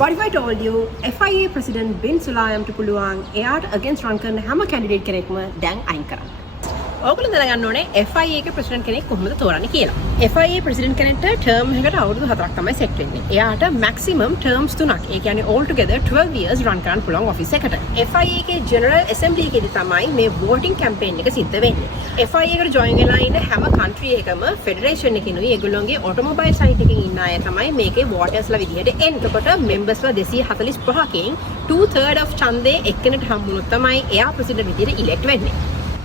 What if I told you FIA President Bin Sulayamට පුළුවන් එයාට against run කරන හැම candidate කෙනෙක්ම දැන් අයින් කරන්න. ඔයගොල්ලෝ දැනගන්න ඕනේ FIA එකේ president කෙනෙක් කොහොමද තෝරන්නේ කියලා. FIA president කෙනෙක්ට term එකකට අවුරුදු 4ක් තමයි set වෙන්නේ. එයාට maximum terms 3ක්. ඒ කියන්නේ all together 12 years run කරන්න පුළුවන් office එකට. FIA එකේ general assembly එකේදී තමයි මේ voting campaign එක සිද්ධ වෙන්නේ. FIA එකට join වෙලා ඉන්න හැම country එකම federation එකකිනුයි ඒගොල්ලෝගේ automobile site එකකින් ඉන්න අය තමයි මේකේ voters ලා විදිහට එන්නේ. එතකොට members ලා 245කින් 2/3 of ඡන්දේ එක්කෙනෙක් හම්බුනොත් තමයි එයා president විදිහට elect වෙන්නේ.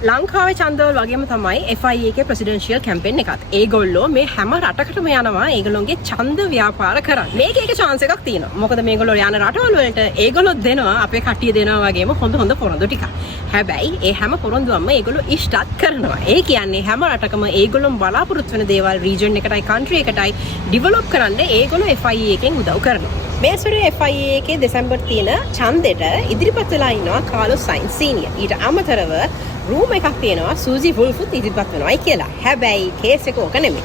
ලංකාවේ ඡන්දවල වගේම තමයි FIA එකේ presidential campaign එකත්. ඒගොල්ලෝ මේ හැම රටකටම යනවා ඒගොල්ලෝගේ ඡන්ද ව්‍යාපාර කරන්න. මේක එක chance එකක් තියෙනවා. මොකද මේගොල්ලෝ යන රටවල වලට ඒගොල්ලෝ දෙනවා අපේ කට්ටිය දෙනවා වගේම හොඳ පොරොන්දු ටිකක්. හැබැයි ඒ හැම පොරොන්දුවක්ම ඒගොල්ලෝ ඉෂ්ටත් කරනවා. ඒ කියන්නේ හැම රටකම ඒගොල්ලෝ බලාපොරොත්තු වෙන දේවල් region එකටයි country එකටයි develop කරන්න ඒගොල්ලෝ FIA එකෙන් උදව් කරනවා. මේ සුරේ FIA එකේ දෙසැම්බර් තියෙන ඡන්දෙට ඉදිරිපත් වෙලා ඉන්නවා කාලොස් සයින්ස් සීනියර්. ඊට අමතරව රූම් එකක් තියෙනවා සූසි වුල්ෆුත් ඉදිරිපත් වෙනවායි කියලා. හැබැයි කේස් එක ඕක නෙමෙයි.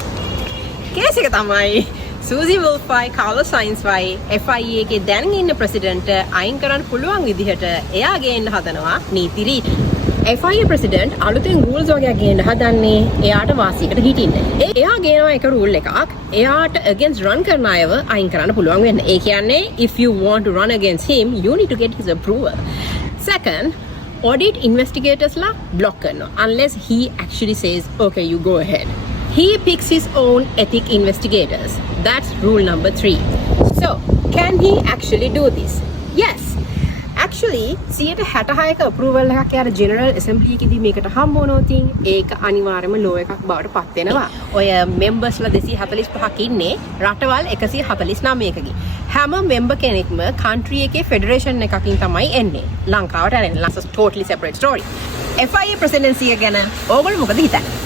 කේස් එක තමයි සූසි වුල්ෆයි කාලොස් සයින්ස්වයි FIA එකේ දැන් ඉන්න ප්‍රෙසිඩන්ට් අයින් කරන්න පුළුවන් විදිහට එයා ගේන්න හදනවා නීති රීති. FIA president අලුතෙන් rules වගේක් ගේන්න හදන්නේ එයාට වාසියකට හිටින්න. එයා ගේනවා එක rule එකක්. එයාට against run කරන අයව අයින් කරන්න පුළුවන් වෙන්න. ඒ කියන්නේ if you want to run against him you need to get his approval. Second, audit investigators la block karna unless he actually says okay you go ahead. He picks his own ethic investigators. That's rule number 3. So can he actually do this? Yes. Actually 166ක approval එකක් යාර general assembly එකේදී මේකට හම්බ වුණොත් ඒක අනිවාර්යයෙන්ම law එකක් බවට පත් වෙනවා. ඔය members ලා 245ක් ඉන්නේ රටවල් 149කකින්. හැම member කෙනෙක්ම country එකේ federation එකකින් තමයි එන්නේ. ලංකාවට ඇරෙන්නේ. That's a totally separate story. FIA presidency එක ගැන ඕගොල්ලෝ මොකද හිතන්නේ?